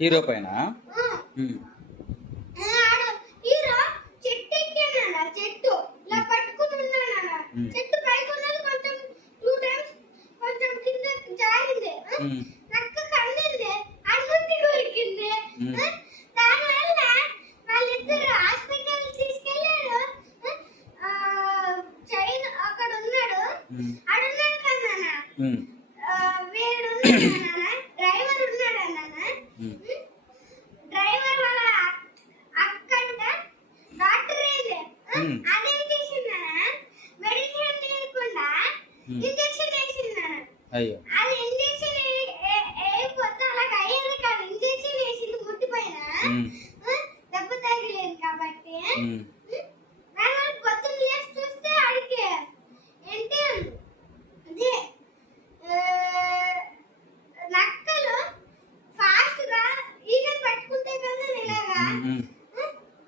Hero పైన. Hero చెట్టు ఎక్కానన్న, చెట్టు ఇలా పట్టుకుని ఉన్నానన్న. చెట్టు పైకి ఉన్నది కొంచెం 2 టైమ్స్ కొంచెం కింద జారింది. నక్క కన్నింది, అన్నుంది కొరికింది. దానివల్ల వాళ్ళిద్దరు హాస్పిటల్ తీసుకెళ్ళారు. చైన్ అక్కడ ఉన్నాడు, ఆడున్నాడు కన్నా వీడు డ్రైవర్ ఉన్నాడు అన్న. డ్రైవర్ వాళ్ళ అక్కంట డాక్టర్ అయింది. అదేం చేసిందా మెడిసిన్ లేకుండా ఇంజెక్షన్ వేసిందా. అయ్యో, అది ఇంజెక్షన్ అయిపోతే అలాగ అయ్యేది కాదు. ఇంజెక్షన్ వేసింది ముట్టి పైన, దెబ్బ తగిలేదు కాబట్టి. దానివల్ల పొద్దున్న లేచి చూస్తే అడిగి ఏంటి అదే నక్కలు ఫాస్ట్ గా ఈగలు పట్టుకుంటే కదా ఇలాగా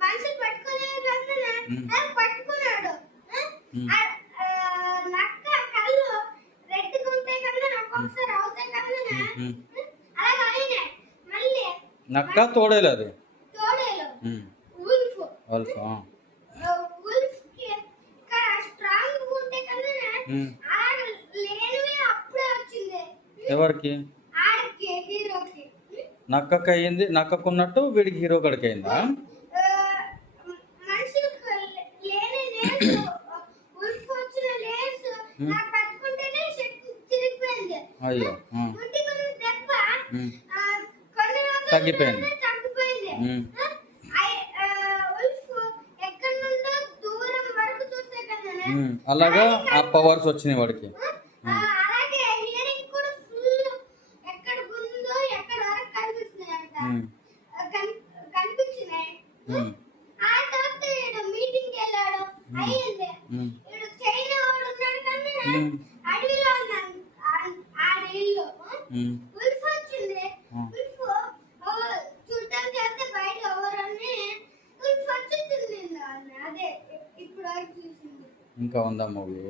మనుషులు పట్టుకోలేదు కదా పట్టుకున్నాడు. నక్క కళ్ళు రెడ్గా ఉంటాయి కదా, ఒక్కొక్కసారి అవుతాయి కదా, అలాగ అయినాయి. మళ్ళీ నక్క తోడేలు, అది తోడేలు ఉల్ఫ్ ఉల్ఫ్ కి స్ట్రాంగ్ ఉంటే కదా అలాగ లేనివి అప్పుడే వచ్చింది. ఎవరికి? ఆడికి, హీరోకి. నక్కకి అయ్యింది, నక్కకున్నట్టు వీడికి హీరో కడికి అయిందా? మనుషులకు లేని లేసు ఉల్ఫ్ వచ్చిన లేసు నాకు పట్టుకుంటేనే చిరిగిపోయింది. అయ్యో, ముట్టికున్న దెబ్బ కొన్ని రోజులు తగ్గిపోయింది. ఉల్ఫ్ ఎక్కడి నుండో దూరం వరకు చూస్తే కదా అలాగా ఆ పవర్స్ వచ్చినాయి వాడికి. అలాగే హియరింగ్ కూడా ఫుల్ ఎక్కడ ఉందో ఎక్కడ వరకు కనిపించినాయి. ఆ తర్వాత ఈడు మీటింగ్ వెళ్ళాడు, అయ్యింది. ఈడు చైనా వాడు ఉన్నాడు కానీ అడవిలో ఉన్నాడు ఆడ ఇల్లు. ఉల్ఫ్ వచ్చింది. ఉల్ఫ్ చూడటానికి చేస్తే బయట ఎవరని ఉల్ఫ్ వచ్చేసింది. అదే ఇప్పుడు చూసింది. ఇంకా ఉందా మూవీ?